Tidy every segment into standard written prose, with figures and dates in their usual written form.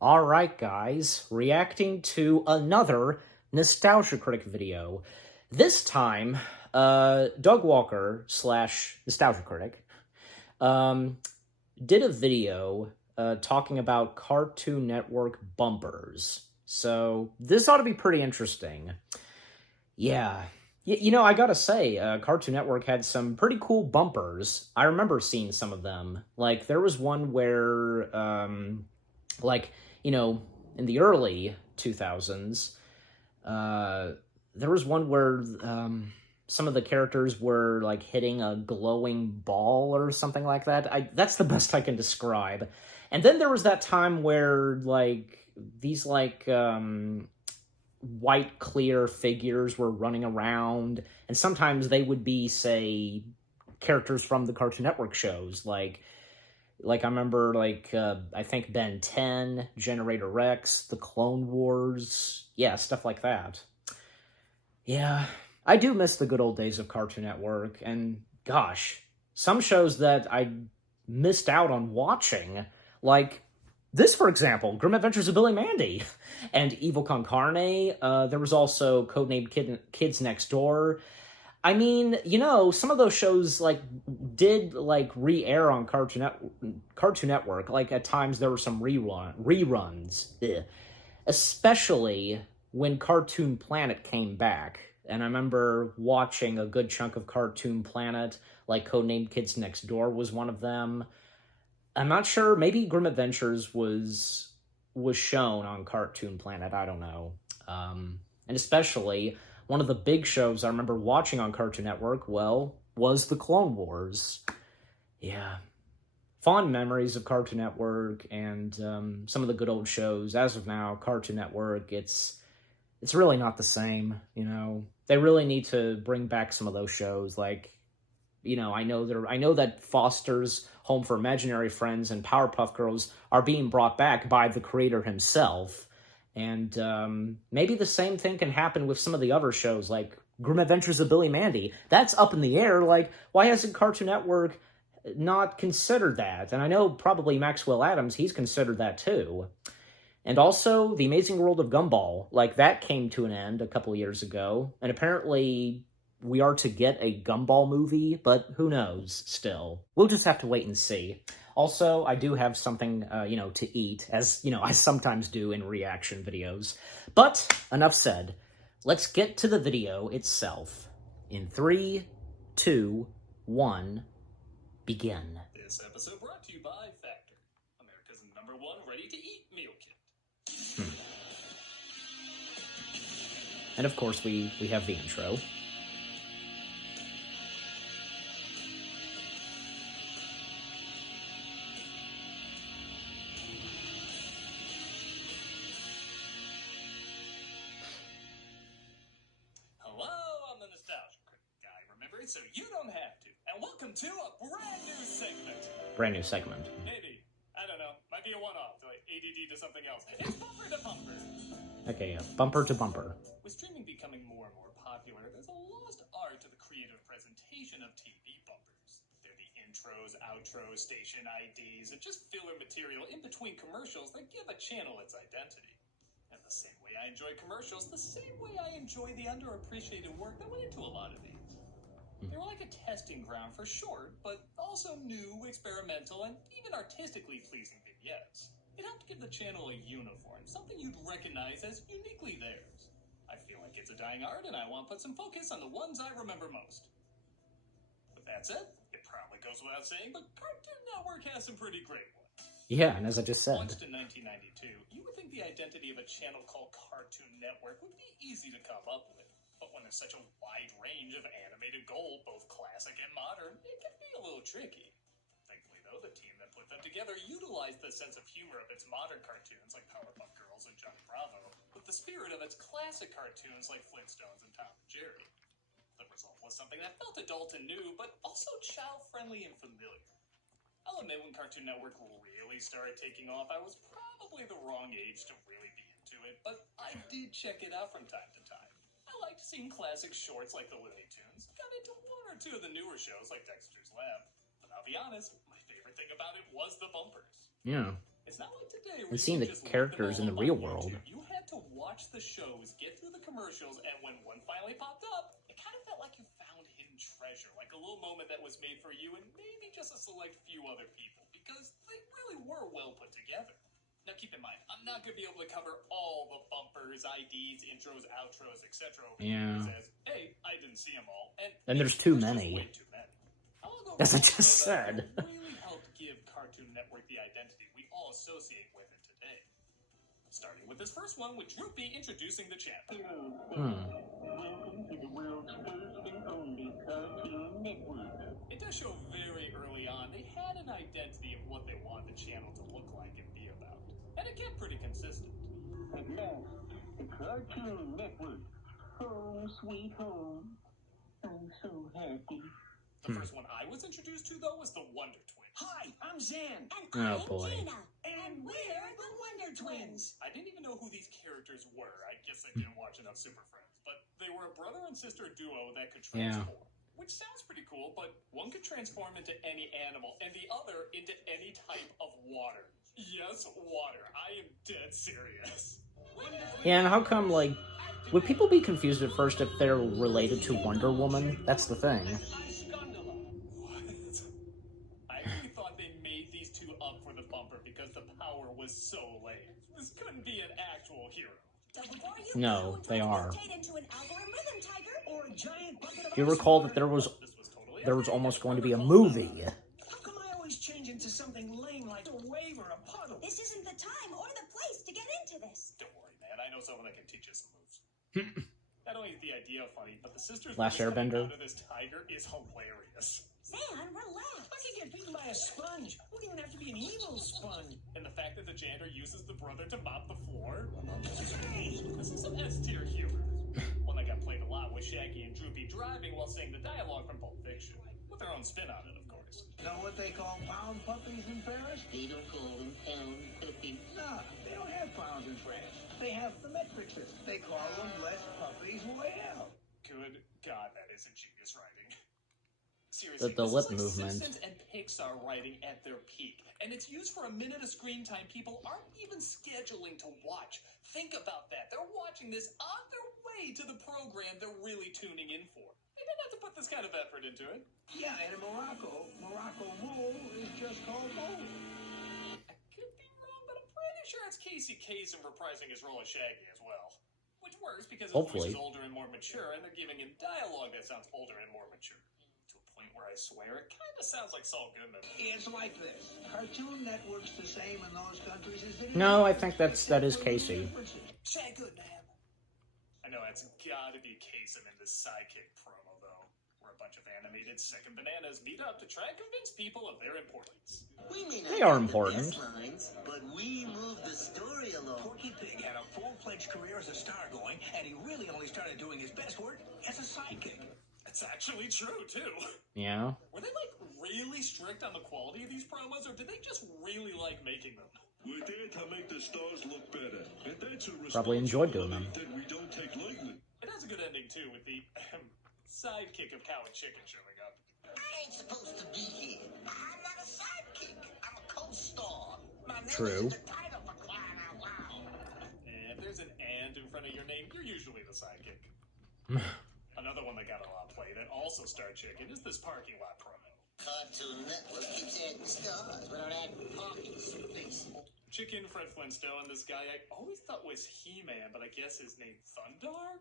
Alright guys, reacting to another Nostalgia Critic video. This time, Doug Walker / Nostalgia Critic did a video talking about Cartoon Network bumpers. So this ought to be pretty interesting. Yeah. I gotta say, Cartoon Network had some pretty cool bumpers. I remember seeing some of them. Like, there was one where, like, in the early 2000s, there was one where some of the characters were, like, hitting a glowing ball or something like that. That's the best I can describe. And then there was that time where, like, these, like, white clear figures were running around, and sometimes they would be, say, characters from the Cartoon Network shows, like I remember, like, I think Ben 10, Generator Rex, The Clone Wars, yeah, stuff like that. Yeah, I do miss the good old days of Cartoon Network, and gosh, some shows that I missed out on watching, like this, for example, Grim Adventures of Billy Mandy, and Evil Con Carne. There was also Codenamed Kids Next Door. I mean, some of those shows, like, did, like, re-air on Cartoon Network. Like, at times there were some reruns. Ugh. Especially when Cartoon Planet came back. And I remember watching a good chunk of Cartoon Planet, like Codenamed Kids Next Door was one of them. I'm not sure, maybe Grim Adventures was shown on Cartoon Planet, I don't know. And especially, one of the big shows I remember watching on Cartoon Network, well, was The Clone Wars. Yeah. Fond memories of Cartoon Network and some of the good old shows. As of now, Cartoon Network, it's really not the same, They really need to bring back some of those shows, like, I know that Foster's Home for Imaginary Friends and Powerpuff Girls are being brought back by the creator himself. And maybe the same thing can happen with some of the other shows, like Grim Adventures of Billy Mandy. That's up in the air. Like, why hasn't Cartoon Network not considered that? And I know probably Maxwell Adams, he's considered that too. And also, The Amazing World of Gumball, like, that came to an end a couple years ago. And apparently we are to get a Gumball movie, but who knows still. We'll just have to wait and see. Also, I do have something, to eat, as, I sometimes do in reaction videos. But, enough said. Let's get to the video itself. In 3, 2, 1, begin. This episode brought to you by Factor, America's #1 ready-to-eat meal kit. And of course, we have the intro. So you don't have to. And welcome to a brand new segment. Brand new segment. Maybe. I don't know. Might be a one-off, like ADD to something else. It's Bumper to Bumper. Okay, yeah. Bumper to Bumper. With streaming becoming more and more popular, there's a lost art to the creative presentation of TV bumpers. They're the intros, outros, station IDs, and just filler material in between commercials that give a channel its identity. And the same way I enjoy commercials, the same way I enjoy the underappreciated work that went into a lot of these. They were like a testing ground for short, but also new, experimental, and even artistically pleasing vignettes. It helped give the channel a uniform, something you'd recognize as uniquely theirs. I feel like it's a dying art, and I want to put some focus on the ones I remember most. With that said, it probably goes without saying, but Cartoon Network has some pretty great ones. Yeah, and as I just said, launched in 1992, you would think the identity of a channel called Cartoon Network would be easy to come up with. But when there's such a wide range of animated gold, both classic and modern, it can be a little tricky. Thankfully, though, the team that put them together utilized the sense of humor of its modern cartoons like Powerpuff Girls and Johnny Bravo, with the spirit of its classic cartoons like Flintstones and Tom and Jerry. The result was something that felt adult and new, but also child-friendly and familiar. I'll admit when Cartoon Network really started taking off, I was probably the wrong age to really be into it, but I did check it out from time to time. I liked seeing classic shorts like the Looney Tunes, got into one or two of the newer shows like Dexter's Lab, but I'll be honest, my favorite thing about it was the bumpers. Yeah. It's not like today where And you seeing could the just look characters them in the all real up on world. YouTube. You had to watch the shows, get through the commercials, and when one finally popped up, it kind of felt like you found hidden treasure, like a little moment that was made for you and maybe just a select few other people, because they really were well put together. Now keep in mind, I'm not going to be able to cover all the bumpers, IDs, intros, outros, etc. Yeah. As, hey, I didn't see them all. And there's too just many. way too many. As I just said. Really helped give Cartoon Network the identity we all associate with it today. Starting with this first one, with Droopy introducing the channel. Welcome to the world's first and only Cartoon Network. It does show very early on they had an identity of what they wanted the channel to look like and be about. And it kept pretty consistent. At last, the Cartoon Network. Home sweet home. I'm so happy. The first one I was introduced to, though, was the Wonder Twins. Hi, I'm Zan. And I'm boy. Gina. And we're the Wonder Twins. I didn't even know who these characters were. I guess I didn't watch enough Super Friends. But they were a brother and sister duo that could transform. Which sounds pretty cool, but one could transform into any animal, and the other into any type of water. Yes, water. I am dead serious. Yeah, and how come, like, would people be confused at first if they're related to Wonder Woman? That's the thing. What? I really thought they made these two up for the bumper because the power was so lame. This couldn't be an actual hero. No, they are. Into an algorithm tiger. Or a giant bucket of You ice recall water. that there was Totally almost going to be a movie. How come I always change into something lame like a wave or a puddle? This isn't the time or the place to get into this. Don't worry, man. I know someone that can teach us some moves. Not only is the idea funny, but the sisters Last voice coming Airbender. out of this tiger is hilarious. Zan, relax. I can get beaten by a sponge. It wouldn't even have to be an evil sponge. And the fact that the janitor uses the brother to mop the floor. Hey, this is some S-tier humor. One that got played a lot was Shaggy and Droopy driving while saying the dialogue from Pulp Fiction. With their own spin on it, of course. Know what they call pound puppies in Paris? They don't call them pound puppies. No, they don't have pounds in France. They have the metric system. They call them less puppies well. Good God, that is ingenious writing. Seriously, The this lip is like movement. Simpsons and Pixar writing at their peak, and it's used for a minute of screen time people aren't even scheduling to watch. Think about that. They're watching this on their way to the program they're really tuning in for. They didn't have to put this kind of effort into it. Yeah, and in Morocco wool is just called wool. I could be wrong, but I'm pretty sure it's Casey Kasem reprising his role as Shaggy as well. Which works because his Hopefully. voice is older and more mature, and they're giving him dialogue that sounds older and more mature. To a point where I swear it kind of sounds like Saul Goodman. It's like this. Cartoon Network's the same in those countries as it is. No, I think that is Casey. Say good, man. I know it's gotta be Kasem in this sidekick promo, though, where a bunch of animated second bananas meet up to try and convince people of their importance. We may not They are have the important. best lines, but we move the story along. Porky Pig had a full-fledged career as a star going, and he really only started doing his best work as a sidekick. It's actually true, too. Yeah. Were they, like, really strict on the quality of these promos, or did they just really like making them? We're there to make the stars look better, and that's a Probably enjoyed doing them. that we don't take lightly. It has a good ending, too, with the sidekick of Cow and Chicken showing up. I ain't supposed to be here. I'm not a sidekick. I'm a co-star. My name True. is the title for crying out loud. And if there's an and in front of your name, you're usually the sidekick. Another one that got a lot of play that also starred Chicken is this parking lot promo. Cartoon Network keeps adding stars without adding parking space. Chicken, Fred Flintstone, this guy I always thought was He-Man, but I guess his name Thundar?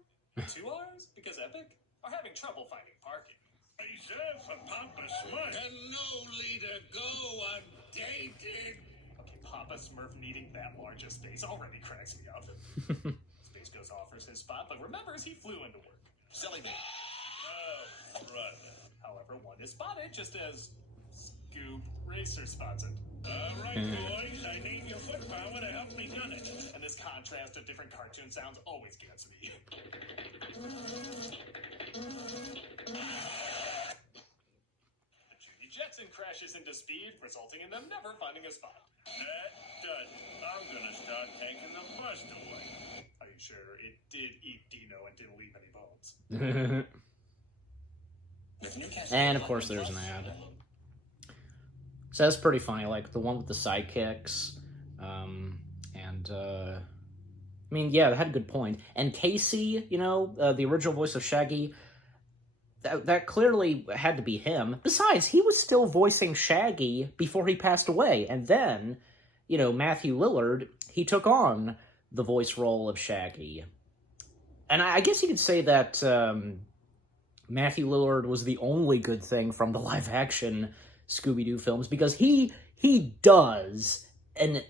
2 R's? Because Epic? Are having trouble finding parking. He's there for Papa Smurf. Can no leader go undated? Okay, Papa Smurf needing that large a space already cracks me up. Space Ghost offers his spot, but remembers he flew into work. Silly me. Oh, brother. However, one is spotted just as Scoob Racer spots it. All right, boys, I need your foot power to help me gun it. And this contrast of different cartoon sounds always gets me. The Judy Jetson crashes into speed, resulting in them never finding a spot. That done. I'm gonna start taking the bus away. Are you sure it did eat Dino and didn't leave any bones? And of course there's an ad. So that's pretty funny, like the one with the sidekicks. I mean, yeah, that had a good point. And Casey, you know, the original voice of Shaggy, that clearly had to be him. Besides, he was still voicing Shaggy before he passed away. And then, you know, Matthew Lillard, he took on the voice role of Shaggy. And I guess you could say that Matthew Lillard was the only good thing from the live-action Scooby Doo films, because he does an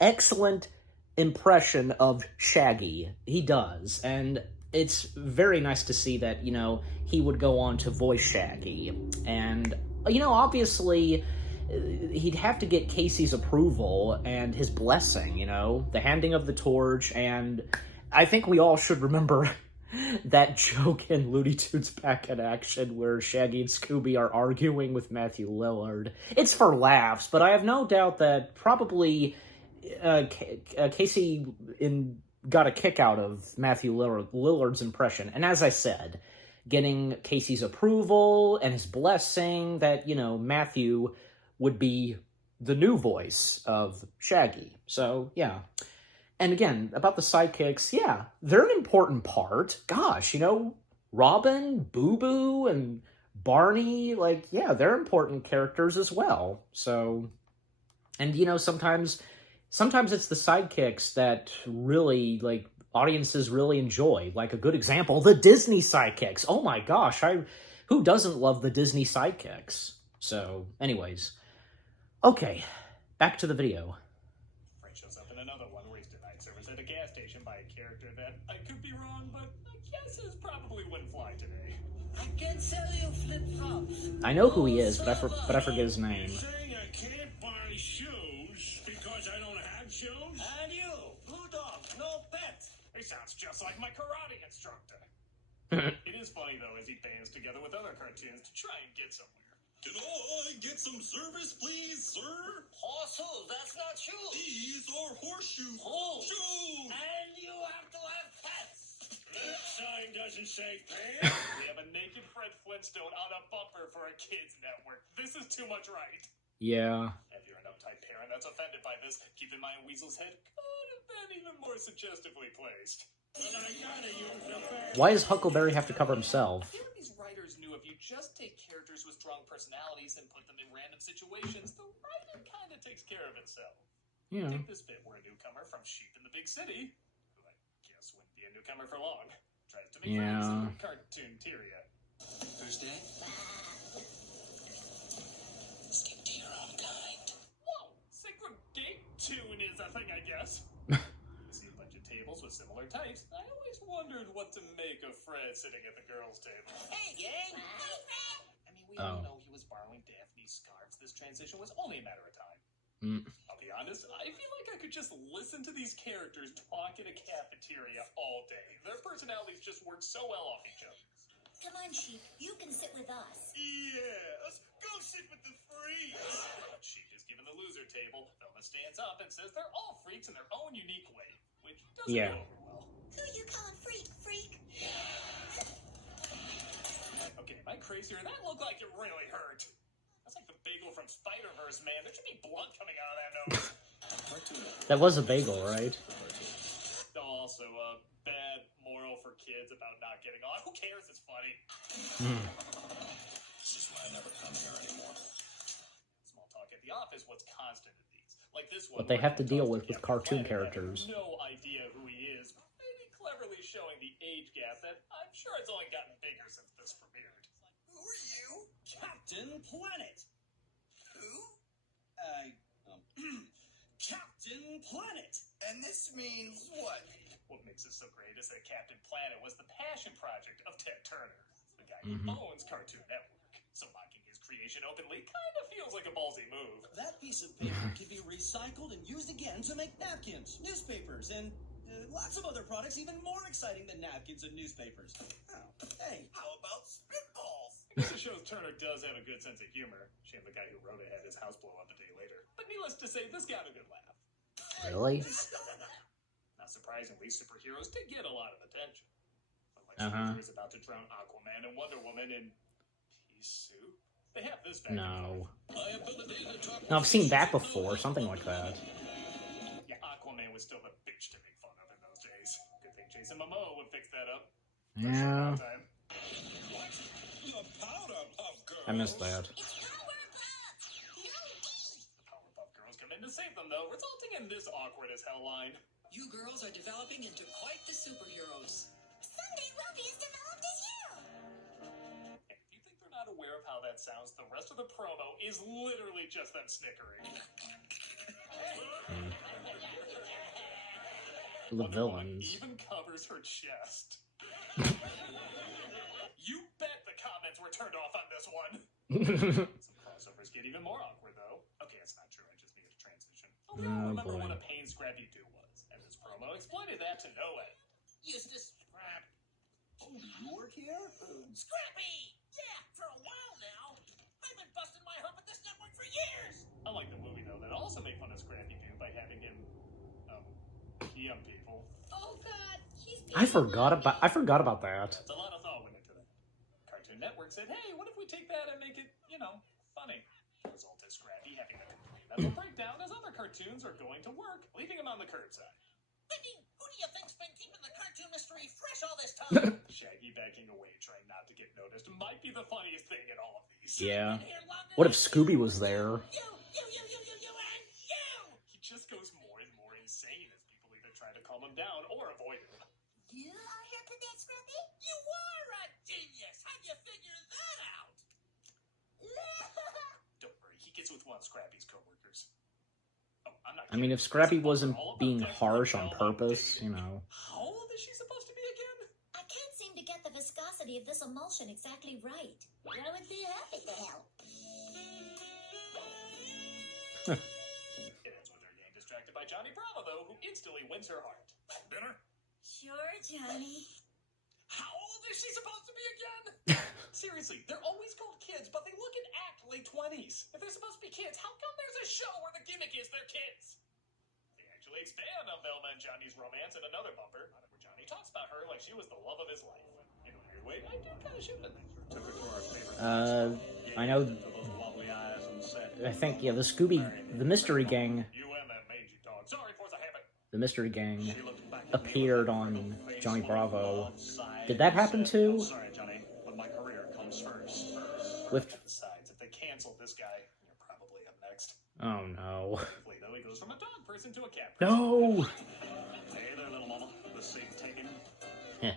excellent impression of Shaggy. He does, and it's very nice to see that, you know, he would go on to voice Shaggy. And, you know, obviously, he'd have to get Casey's approval and his blessing, you know, the handing of the torch, and I think we all should remember that joke in Looney Tunes Back in Action where Shaggy and Scooby are arguing with Matthew Lillard. It's for laughs, but I have no doubt that probably Casey got a kick out of Matthew Lillard's impression. And as I said, getting Casey's approval and his blessing that, you know, Matthew would be the new voice of Shaggy. So, yeah. And again, about the sidekicks, yeah, they're an important part. Gosh, you know, Robin, Boo Boo, and Barney, like, yeah, they're important characters as well. So, and, you know, sometimes it's the sidekicks that really, like, audiences really enjoy. Like, a good example, the Disney sidekicks. Oh my gosh, who doesn't love the Disney sidekicks? So, anyways. Okay, back to the video. Fred shows up in another one where he's denied service at a gas station by a character that, I could be wrong, but I guess is probably wouldn't fly today. I can sell you flip-flops. I know who he is, but I forget his name. You're saying I can't buy shoes because I don't have shoes? And you, blue dog, no pets. He sounds just like my karate instructor. It is funny, though, as he bands together with other cartoons to try and get somewhere. Can I get some service, please, sir? Horses, that's not shoes. These are horseshoes. Oh. Shoes! And you have to have pets. That sign doesn't say pants. We have a naked Fred Flintstone on a bumper for a kids' network. This is too much right. Yeah. If you're an uptight parent that's offended by this, keep in mind Weasel's head could have been even more suggestively placed. But I gotta use the back. Why does Huckleberry have to cover himself? These writers knew if you just take characters with strong personalities and put them in random situations, the writing kind of takes care of itself. Yeah. Take this bit where a newcomer from Sheep in the Big City, who I guess wouldn't be a newcomer for long, tries to make friends with Cartoon Tyria. Thursday? Stick to your own kind. Whoa! Segregate tune is a thing, I guess. See a bunch of tables with similar types. I always wondered what to make of Fred sitting at the girls' table. Hey, gang. I mean, we all know he was borrowing Daphne's scarves. This transition was only a matter of time. I'll be honest, I feel like I could just listen to these characters talk in a cafeteria all day. Their personalities just work so well off each other. Come on, Sheep. You can sit with us. Yes, go sit with the freaks. Sheep is given the loser table. Velma stands up and says they're all freaks in their own unique way, which doesn't go over well. Who you calling freak? Okay, am I crazy or that looked like it really hurt? That's like the bagel from Spider-Verse, man. There should be blood coming out of that nose. That was a bagel, right? Also, bad moral for kids about not getting on. Who cares? It's funny. This is why I never come here anymore. Small talk at the office, what's constant in these? Like this one. What they have to deal with cartoon characters. No idea who he is, but maybe cleverly showing the age gap that I'm sure it's only gotten bigger since this premiered. Who are you? Captain Planet. Who? Captain Planet. And this means what? What makes it so great is that Captain Planet was the passion project of Ted Turner, the guy who owns Cartoon Network. So mocking his creation openly kind of feels like a ballsy move. That piece of paper can be recycled and used again to make napkins, newspapers, and lots of other products even more exciting than napkins and newspapers. Oh, hey, How about spitballs? I guess it shows Turner does have a good sense of humor. Shame the guy who wrote it had his house blow up a day later. But needless to say, this got a good laugh. Really? Not surprisingly, superheroes did get a lot of attention. Unlike is about to drown Aquaman and Wonder Woman in pea soup. They have this back. No. I've seen that before, something like that. Aquaman was still the bitch to make fun of in those days. Good thing Jason Momoa would fix that up. Yeah, Time. What? The Powderpuff Girls? I missed that. It's Powerpuff! The Powerpuff Girls come in to save them, though, resulting in this awkward as hell line. You girls are developing into quite the superheroes. Someday we'll be as developed as you! And if you think they're not aware of how that sounds, the rest of the promo is literally just them snickering. The villains. Even covers her chest. You bet the comments were turned off on this one. Some crossovers get even more awkward, though. Okay, it's not true. I just needed a transition. Oh, no, remember boy. what a pain Scrappy Doo was, and this promo exploited that to no end. Eustace Scrap. Oh, you work here? Scrappy! Yeah, for a while now. I've been busting my hump at this network for years. Unlike the movie, though, that also made fun of Scrappy Doo by having him, pee on people. Oh god, she's I forgot about that. That's a lot of thought went into that. Cartoon Network said, hey, what if we take that and make it, funny? The result is Scrappy having a complete mental breakdown as other cartoons are going to work, leaving him on the curbside. I mean, who do you think's been keeping the cartoon mystery fresh all this time? Shaggy backing away, trying not to get noticed, might be the funniest thing in all of these. Yeah. Been here longer What than if Scooby was there? You, and you! He just goes more and more insane as people either try to calm him down or avoid him. You are here for that, Scrappy? You are a genius! How'd you figure that out? Don't worry, he gets with one of Scrappy's coworkers. Oh, I'm not I mean, kidding. if Scrappy This is wasn't all about being Dexter harsh on Bell purpose, David. you know. How old is she supposed to be again? I can't seem to get the viscosity of this emulsion exactly right. I would be happy to help. It ends with her getting distracted by Johnny Bravo, though, who instantly wins her heart. Dinner? Sure, Johnny. How old is she supposed to be again? Seriously, they're always called kids, but they look and act late 20s. If they're supposed to be kids, how come there's a show where the gimmick is they're kids? They actually expand on Velma and Johnny's romance in another bumper, where Johnny talks about her like she was the love of his life. In a weird way, I do kind of shoot it. Took her to our favorite I know. lovely eyes and said, I think the Mystery Gang, you and that mangy dog. Sorry for the habit. the Mystery Gang She looked back at me appeared with a on wrinkled face, Johnny with a Bravo. broad sigh, Did that and happen said, too? Sorry, Johnny, but my career comes first. With Besides, if they cancel this guy, you're probably up next. oh no, Briefly, though, he goes from a dog person to a cat person. no. Hey there, little mama. The safe taken.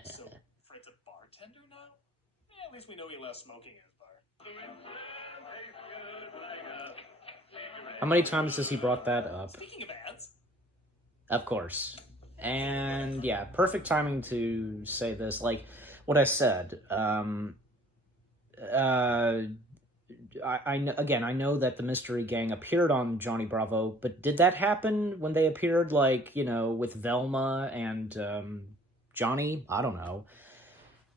So, Fred's a bartender now? Yeah, at least we know he loves smoking in his bar. How many times has he brought that up? Speaking of ads, Of course. And yeah, perfect timing to say this. Like what I said, I know that the Mystery Gang appeared on Johnny Bravo, but did that happen when they appeared, with Velma and Johnny? I don't know.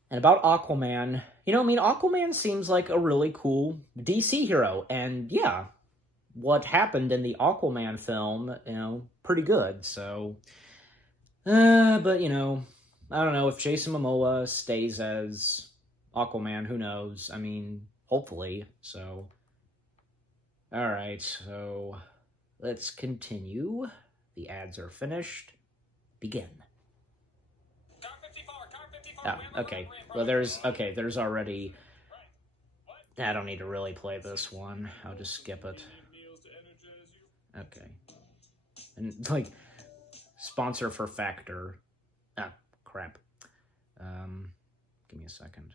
And about Aquaman, Aquaman seems like a really cool DC hero, and yeah, what happened in the Aquaman film, pretty good, so... but, I don't know, if Jason Momoa stays as Aquaman, who knows? I mean, hopefully, so... Alright, so... let's continue. The ads are finished. Begin. Car 54, car 54. Oh, okay. Well, there's already... I don't need to really play this one. I'll just skip it. Okay. And, sponsor for Factor. Ah, crap. Give me a second.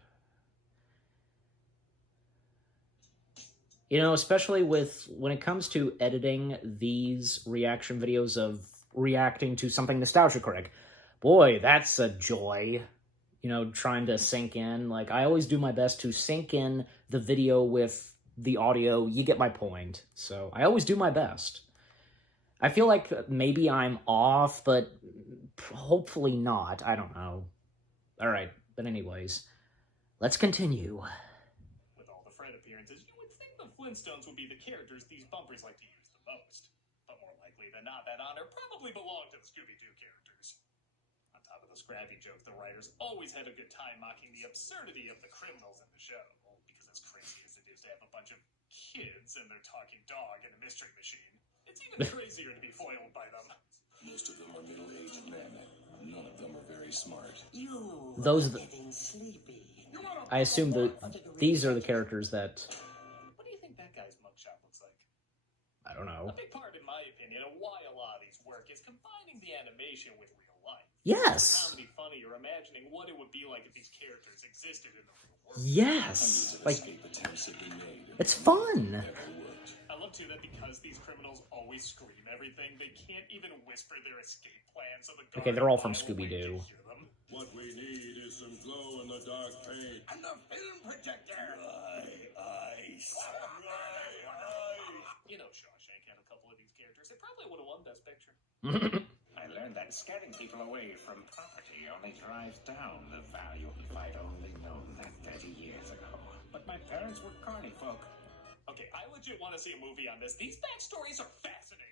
Especially when it comes to editing these reaction videos of reacting to something Nostalgia Critic, boy, that's a joy. Trying to sync in. I always do my best to sync in the video with the audio. You get my point. So I always do my best. I feel like maybe I'm off, but hopefully not. I don't know. Alright, but anyways, let's continue. With all the Fred appearances, you would think the Flintstones would be the characters these bumpers like to use the most. But more likely than not, that honor probably belonged to the Scooby Doo characters. On top of the Scrappy jokes, the writers always had a good time mocking the absurdity of the criminals in the show. Because as crazy as it is to have a bunch of kids and their talking dog and a mystery machine, it's even crazier to be foiled by them. Most of them are middle-aged men. None of them are very smart. Those are Getting sleepy. I assume that these are the characters that... What do you think that guy's mugshot looks like? I don't know. A big part, in my opinion, of why a lot of these work is combining the animation with real life. Yes! Comedy funny or imagining what it would be like if these characters existed in the real world. Yes! Like, it's fun! I love, too, that because these criminals always scream everything, they can't even whisper their escape plan, so the guard... Okay, they're all from Scooby Doo. What we need is some glow-in-the-dark paint. And the film projector. Ice. You know Shawshank had a couple of these characters. It probably would have won Best Picture. I learned that scaring people away from property only drives down the value. If I'd only known that 30 years ago. But my parents were carny folk. Okay, I legit want to see a movie on this. These backstories are fascinating.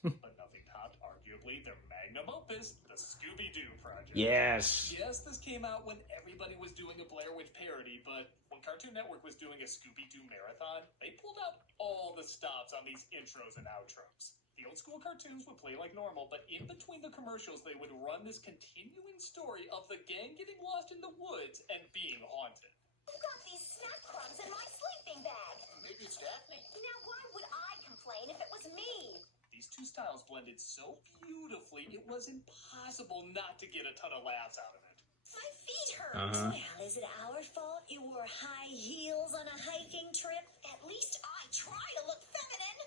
But nothing topped, arguably, their magnum opus, the Scooby Doo project. Yes! Yes, this came out when everybody was doing a Blair Witch parody, but when Cartoon Network was doing a Scooby Doo marathon, they pulled out all the stops on these intros and outros. The old school cartoons would play like normal, but in between the commercials, they would run this continuing story of the gang getting lost in the woods and being haunted. Who got these snack crumbs in my sleeping bag? Maybe it's Daphne. Now, why would I complain if it was me? These two styles blended so beautifully, it was impossible not to get a ton of laughs out of it. My feet hurt. Well, is it our fault you wore high heels on a hiking trip? At least I try to look feminine.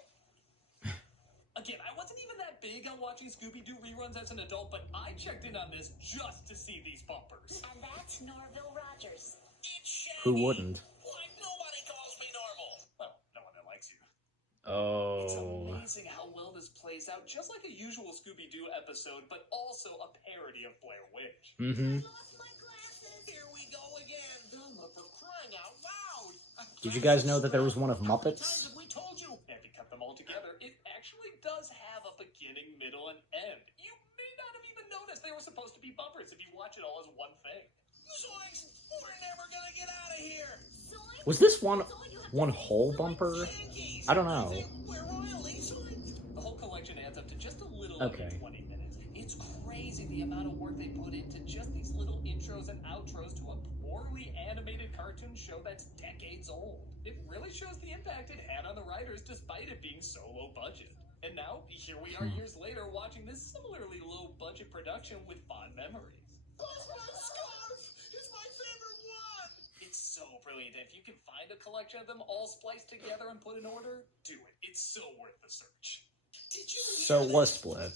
Again, I wasn't even that big on watching Scooby-Doo reruns as an adult, but I checked in on this just to see these bumpers. And that's Norville Rogers. It's Shaggy. Who wouldn't? Why nobody calls me normal? Well, no one that likes you. It's Oh... amazing how well this plays out, just like a usual Scooby-Doo episode, but also a parody of Blair Witch. Mm-hmm. Lost my glasses. Here we go again. Velma, for crying out loud. Did you guys know that there was one of How many Muppets? times have we told you? And to cut them all together, it actually does have a beginning, middle, and end. You may not have even noticed they were supposed to be bumpers if you watch it all as one thing. Zoinks! We're never gonna get out of here. Zoinks. Was this one That's all you have to say. whole bumper? Yankees. I don't know. We're royally zoinked. The whole collection adds up to just a little Okay. under 20 minutes. It's crazy the amount of work they put into just these little intros and outros to a poorly animated cartoon show that's decades old. It really shows the impact it had on the writers despite it being so low budget. And now, here we are years later watching this similarly low budget production with fond memories. Lost my scarf. It's my favorite one. It's so brilliant. If you can find a collection of them all spliced together and put in order, do it. It's so worth the search. Did you hear So this? was Split.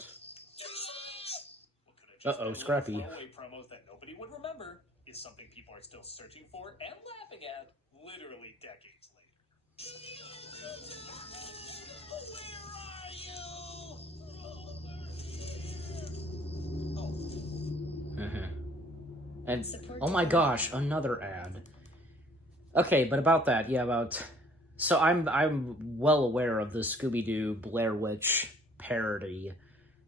What could've just Uh-oh, been Scrappy. little throwaway promos that nobody would remember is something people are still searching for and laughing at literally decades later. Where are you? And oh my gosh, another ad. Okay, but about that, yeah, about so I'm well aware of the Scooby Doo Blair Witch parody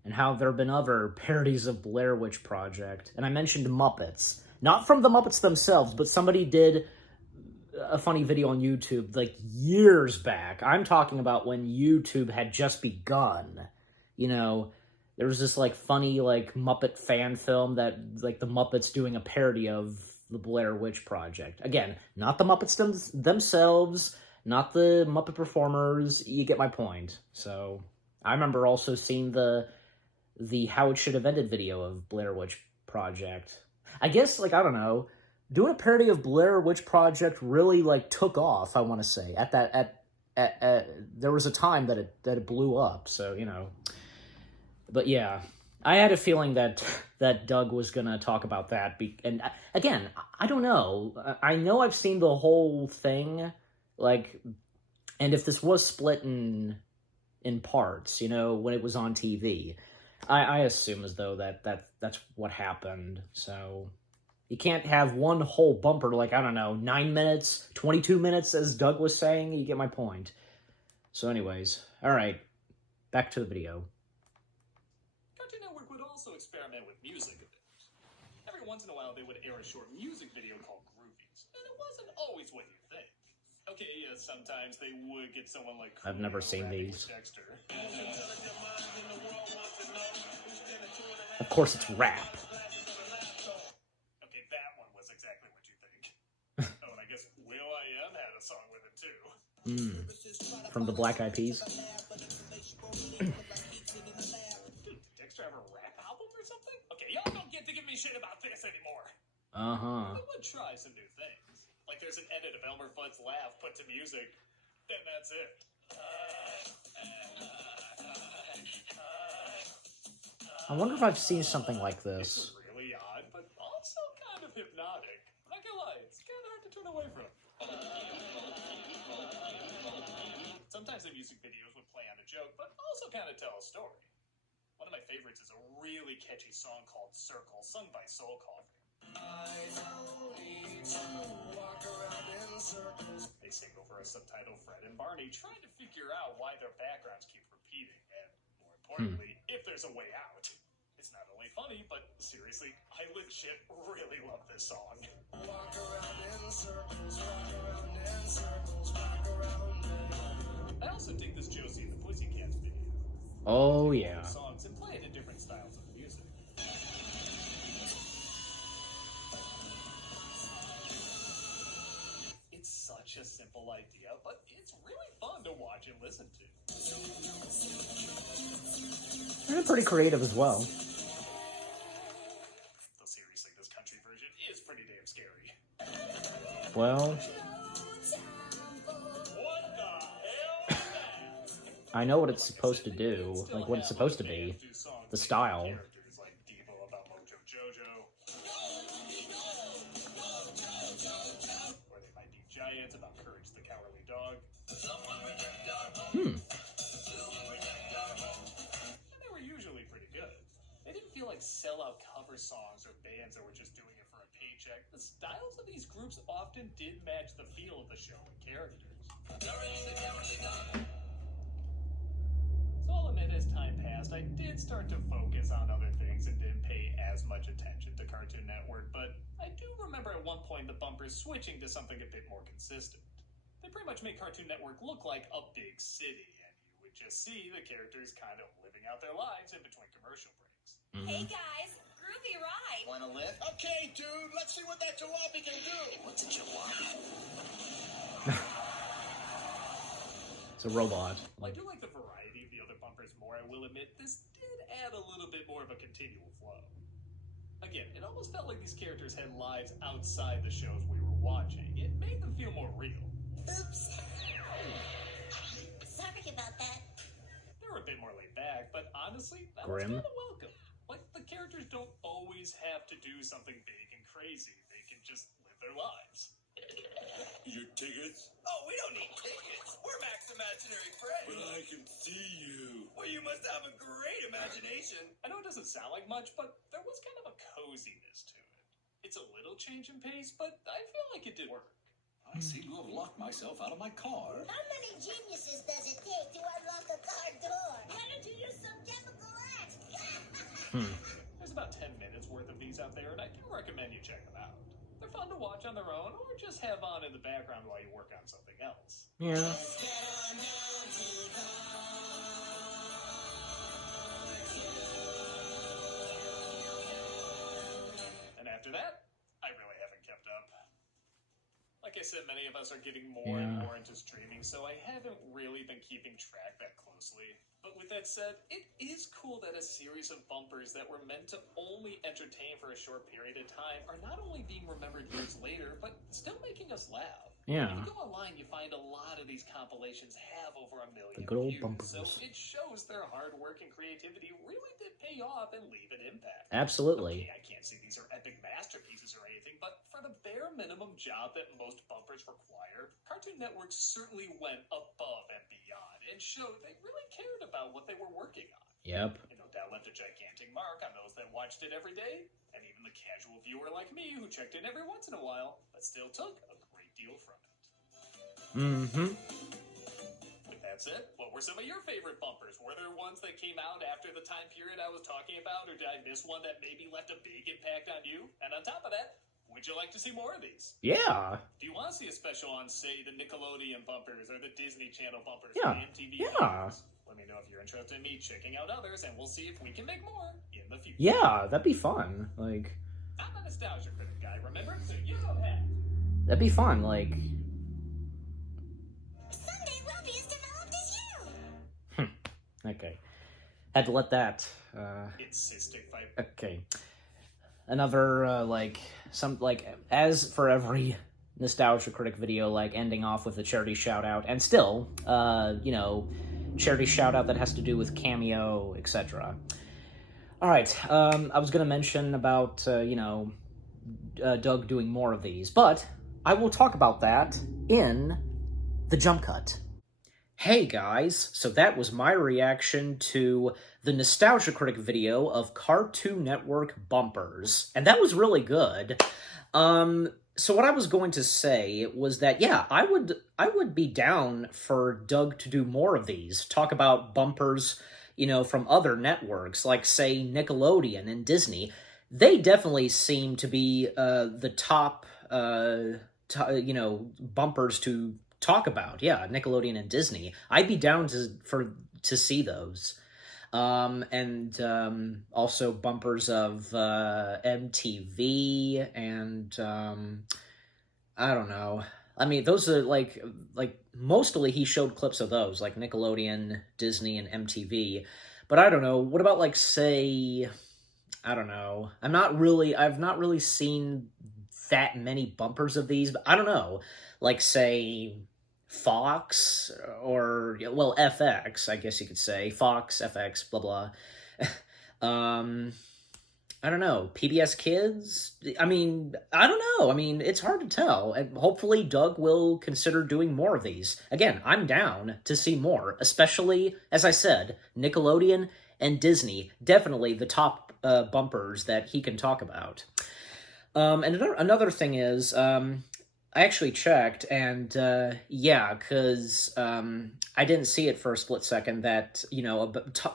and how there have been other parodies of Blair Witch Project, and I mentioned Muppets, not from the Muppets themselves, but somebody did a funny video on YouTube like years back. I'm talking about when YouTube had just begun. You know, there was this like funny like Muppet fan film that like the Muppets doing a parody of the Blair Witch Project. Again, not the Muppets themselves, not the Muppet performers. You get my point. So I remember also seeing the How It Should Have Ended video of Blair Witch Project. I guess like I don't know, doing a parody of Blair Witch Project really like took off. I want to say at there was a time that it blew up. So you know. But yeah, I had a feeling that Doug was going to talk about that. And again, I don't know. I know I've seen the whole thing, like, and if this was split in parts, you know, when it was on TV, I assume as though that's what happened. So you can't have one whole bumper, like, I don't know, 9 minutes, 22 minutes, as Doug was saying. You get my point. So anyways, all right, back to the video. Cartoon Network would also experiment with music a bit. Every once in a while, they would air a short music video called Groovies, and it wasn't always what you think. Okay, yeah, sometimes they would get someone like I've never seen rapping these. with Dexter. Of course, it's rap. Okay, that one was exactly what you think. Oh, and I guess Will.i.am had a song with it too. From the Black Eyed Peas. Dude, did Dexter have a rap album or something? Okay, y'all don't get to give me shit about this anymore. Uh-huh. I would try some new things. Like there's an edit of Elmer Fudd's laugh put to music, then that's it. I wonder if I've seen something like this. It's really odd, but also kind of hypnotic. Not gonna lie, it's kind of hard to turn away from. Sometimes the music videos would play on a joke, but also kind of tell a story. One of my favorites is a really catchy song called Circle, sung by Soul Coffee. They sing over a subtitle Fred and Barney, trying to figure out why their backgrounds keep repeating, and more importantly, if there's a way out. It's not only funny, but seriously, I legit really love this song. Walk around in circles, walk around in circles, walk around. I also dig this Josie and the Pussycats video. Oh, yeah. Songs and play it in different styles of music. It's such a simple idea, but it's really fun to watch and listen to. They're pretty creative as well. Though seriously, this country version is pretty damn scary. Well, What the hell is that? I know what it's supposed to do, like what it's supposed to be. The style. Characters like Devo about Mojo Jojo. Or they might be Giants about Courage the Cowardly Dog. And they were usually pretty good. They didn't feel like sellout cover songs or bands that were just doing it for a paycheck. The styles of these groups often did match the feel of the show and characters. So I'll admit, as time passed, I did start to focus on other things and didn't pay as much attention to Cartoon Network, but I do remember at one point the bumpers switching to something a bit more consistent. They pretty much made Cartoon Network look like a big city, and you would just see the characters kind of living out their lives in between commercial breaks. Hey guys, groovy ride. Want a lift? Okay, dude, let's see what that jalopy can do. What's a jalopy? It's a robot. While I do like the variety of the other bumpers more, I will admit this did add a little bit more of a continual flow. Again, it almost felt like these characters had lives outside the shows we were watching. It made them feel more real. Oops. Sorry about that. They were a bit more laid back, but honestly, that Grim. was kind of welcome. Like, the characters don't always have to do something big and crazy. They can just live their lives. Your tickets? Oh, we don't need tickets. We're Mac's imaginary friends. But I can see you. Well, you must have a great imagination. I know it doesn't sound like much, but there was kind of a coziness to it. It's a little change in pace, but I feel like it did work. I seem to have locked myself out of my car. How many geniuses does it take to unlock a car door? Why don't you use some chemical X? There's about 10 minutes worth of these out there, and I do recommend you check them out. They're fun to watch on their own, or just have on in the background while you work on something else. Yeah. And after that, I really haven't kept up. Like I said, many of us are getting more and more into streaming, so I haven't really been keeping track that closely. But with that said, it is cool that a series of bumpers that were meant to only entertain for a short period of time are not only being remembered years later, but still making us laugh. Yeah. If you go online, you find a lot of these compilations have over 1 million The good old views, bumpers. so it shows their hard work and creativity really did pay off and leave an impact. Absolutely. Okay, I can't say these are epic masterpieces or anything, but for the bare minimum job that most bumpers require, Cartoon Network certainly went above and beyond and showed they really cared about what they were working on. Yep. And no doubt left a gigantic mark on those that watched it every day, and even the casual viewer like me who checked in every once in a while, but still took a great deal from it. With that said, what were some of your favorite bumpers? Were there ones that came out after the time period I was talking about, or did I miss one that maybe left a big impact on you? And on top of that, Would you like to see more of these? Yeah. Do you want to see a special on, say, the Nickelodeon bumpers or the Disney Channel bumpers Yeah. or the MTV Yeah. bumpers? Let me know if you're interested in me checking out others, and we'll see if we can make more in the future. Yeah, that'd be fun. Like, I'm a nostalgia critic guy, remember? So you know that. that'd be fun. Like, Someday we'll be as developed as you. okay. Had to let that, It's cystic fight. okay. Another, as for every nostalgia critic video, like, ending off with a charity shout-out, and still, charity shout-out that has to do with cameo, etc. Alright, I was gonna mention about, Doug doing more of these, but I will talk about that in the jump cut. Hey guys, so that was my reaction to the Nostalgia Critic video of Cartoon Network bumpers, and that was really good. So what I was going to say was that, yeah, I would be down for Doug to do more of these, talk about bumpers, from other networks, like, say, Nickelodeon and Disney. They definitely seem to be the top, bumpers to talk about. Yeah, Nickelodeon and Disney. I'd be down to see those. And also bumpers of MTV and I don't know. I mean, those are like mostly he showed clips of those, like Nickelodeon, Disney, and MTV. But I don't know. What about, like, say, I don't know. I've not really seen that many bumpers of these, but I don't know. Like, say, Fox, or, well, FX, I guess you could say. Fox, FX, blah, blah. I don't know. PBS Kids? I mean, I don't know. I mean, it's hard to tell. And hopefully Doug will consider doing more of these. Again, I'm down to see more, especially, as I said, Nickelodeon and Disney. Definitely the top bumpers that he can talk about. And another thing is, I actually checked, and yeah, because I didn't see it for a split second that,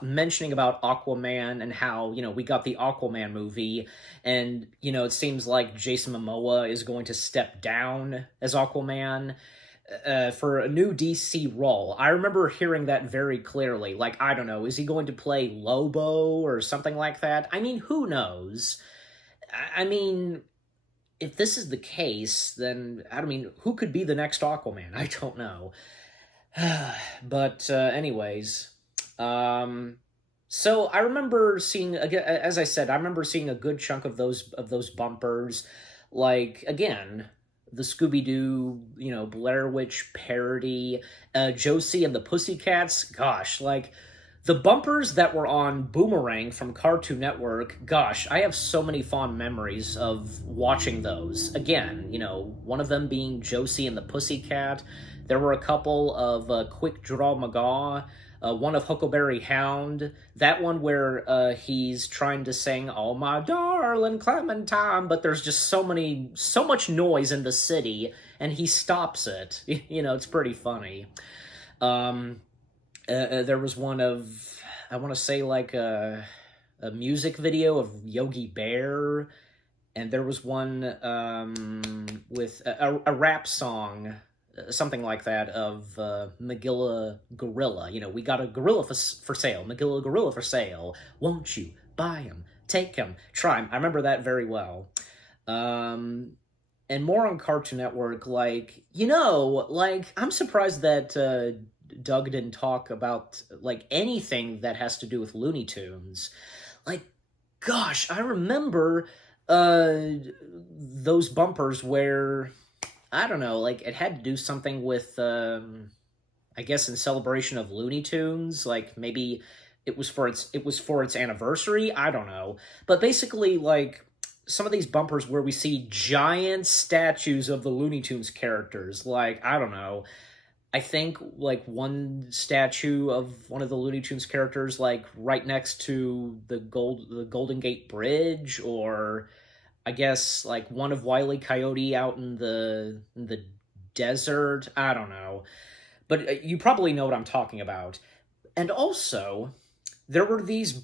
mentioning about Aquaman and how, we got the Aquaman movie, and, it seems like Jason Momoa is going to step down as Aquaman for a new DC role. I remember hearing that very clearly. Like, I don't know, is he going to play Lobo or something like that? I mean, who knows? I mean, if this is the case, then, I mean, who could be the next Aquaman? I don't know. But, anyways, so I remember seeing, as I said, I remember seeing a good chunk of those bumpers, like, again, the Scooby Doo, Blair Witch parody, Josie and the Pussycats, gosh, like, the bumpers that were on Boomerang from Cartoon Network, gosh, I have so many fond memories of watching those. Again, one of them being Josie and the Pussycat. There were a couple of Quick Draw McGaw, one of Huckleberry Hound, that one where he's trying to sing, "Oh my darling Clementine," but there's just so much noise in the city, and he stops it. It's pretty funny. There was one of, I want to say, like a music video of Yogi Bear, and there was one with a rap song, something like that, of Magilla Gorilla. We got a gorilla for sale, Magilla Gorilla for sale. Won't you buy him, take him, try him? I remember that very well. And more on Cartoon Network, I'm surprised that Doug didn't talk about, anything that has to do with Looney Tunes. Gosh, I remember those bumpers where, I don't know, it had to do something with, I guess in celebration of Looney Tunes, maybe it was for its anniversary, I don't know. But basically, some of these bumpers where we see giant statues of the Looney Tunes characters, I don't know, I think, one statue of one of the Looney Tunes characters, right next to the Golden Gate Bridge, or I guess, one of Wile E. Coyote out in the desert. I don't know. But you probably know what I'm talking about. And also, there were these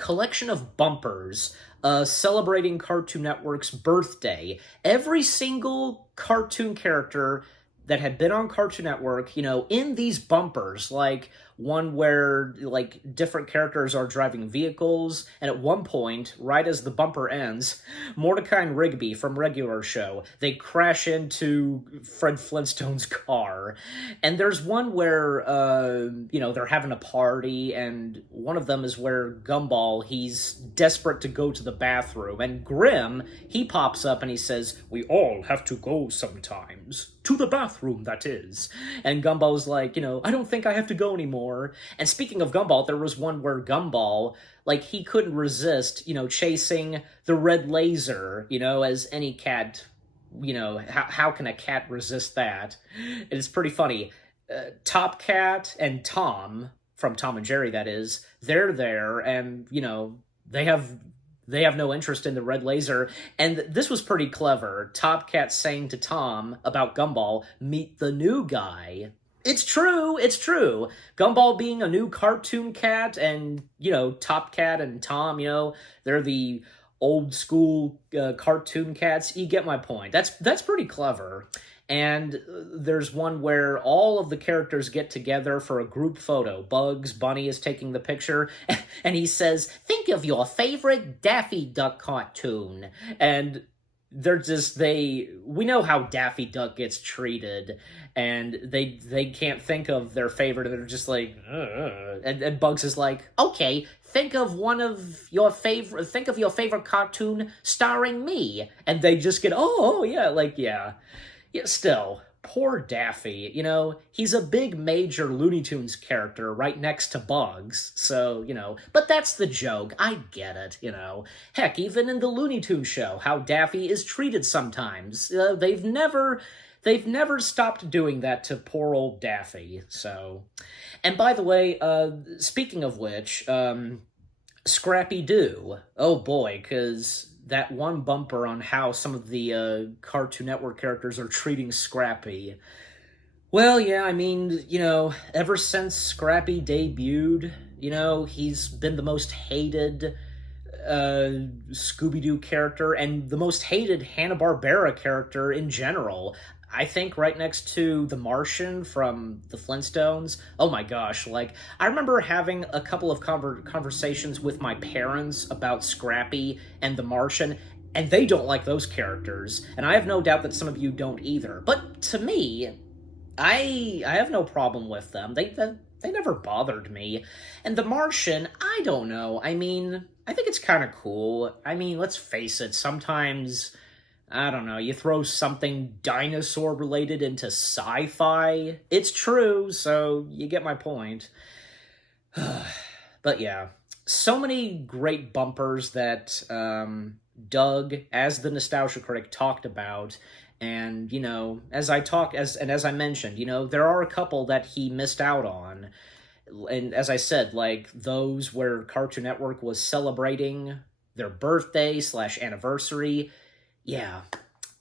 collection of bumpers celebrating Cartoon Network's birthday. Every single cartoon character that had been on Cartoon Network, you know, in these bumpers, like one where, like, different characters are driving vehicles, and at one point, right as the bumper ends, Mordecai and Rigby from Regular Show, they crash into Fred Flintstone's car. And there's one where, you know, they're having a party, and one of them is where Gumball, he's desperate to go to the bathroom, and Grimm, he pops up and he says, "We all have to go sometimes. To the bathroom, that is." And Gumball's like, you know, "I don't think I have to go anymore." And speaking of Gumball, there was one where Gumball, like, he couldn't resist, you know, chasing the red laser, you know, as any cat, you know, how can a cat resist that? It's pretty funny. Top Cat and Tom, from Tom and Jerry, that is, they're there, and, you know, they have no interest in the red laser, and this was pretty clever. Top Cat saying to Tom about Gumball, "Meet the new guy." It's true, it's true. Gumball being a new cartoon cat, and, you know, Top Cat and Tom, you know, they're the old school cartoon cats. You get my point. That's pretty clever. And there's one where all of the characters get together for a group photo. Bugs Bunny is taking the picture, and he says, "Think of your favorite Daffy Duck cartoon." And they're just, we know how Daffy Duck gets treated, and they can't think of their favorite, and they're just like, ugh. And Bugs is like, "Okay, think of your favorite cartoon starring me." And they just get, oh yeah, like, yeah. Yeah, still, poor Daffy, you know, he's a big major Looney Tunes character right next to Bugs, so, you know, but that's the joke, I get it, you know. Heck, even in the Looney Tunes show, how Daffy is treated sometimes, they've never stopped doing that to poor old Daffy, so. And by the way, speaking of which, Scrappy Doo, oh boy, because that one bumper on how some of the Cartoon Network characters are treating Scrappy. Well, yeah, I mean, you know, ever since Scrappy debuted, you know, he's been the most hated Scooby Doo character and the most hated Hanna-Barbera character in general. I think right next to the Martian from the Flintstones. Oh my gosh, like, I remember having a couple of conversations with my parents about Scrappy and the Martian, and they don't like those characters, and I have no doubt that some of you don't either. But to me, I have no problem with them. They never bothered me. And the Martian, I don't know. I mean, I think it's kind of cool. I mean, let's face it, sometimes, I don't know, you throw something dinosaur-related into sci-fi, it's true, so you get my point. But yeah, so many great bumpers that Doug, as the Nostalgia Critic, talked about, and, you know, as I mentioned, you know, there are a couple that he missed out on, and as I said, like, those where Cartoon Network was celebrating their birthday/anniversary. Yeah,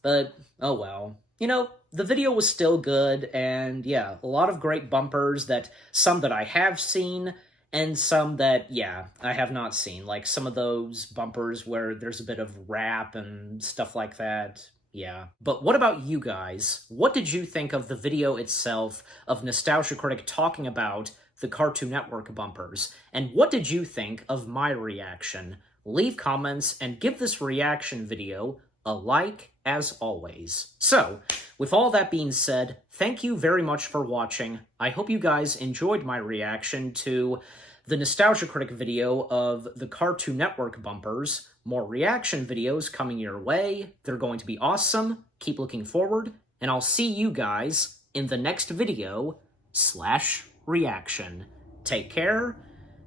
but, oh well. You know, the video was still good, and yeah, a lot of great bumpers, some that I have seen, and some that, yeah, I have not seen. Like, some of those bumpers where there's a bit of rap and stuff like that. Yeah. But what about you guys? What did you think of the video itself of Nostalgia Critic talking about the Cartoon Network bumpers? And what did you think of my reaction? Leave comments and give this reaction video a like, as always. So, with all that being said, thank you very much for watching. I hope you guys enjoyed my reaction to the Nostalgia Critic video of the Cartoon Network bumpers. More reaction videos coming your way. They're going to be awesome. Keep looking forward, and I'll see you guys in the next video /reaction. Take care,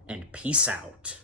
and peace out.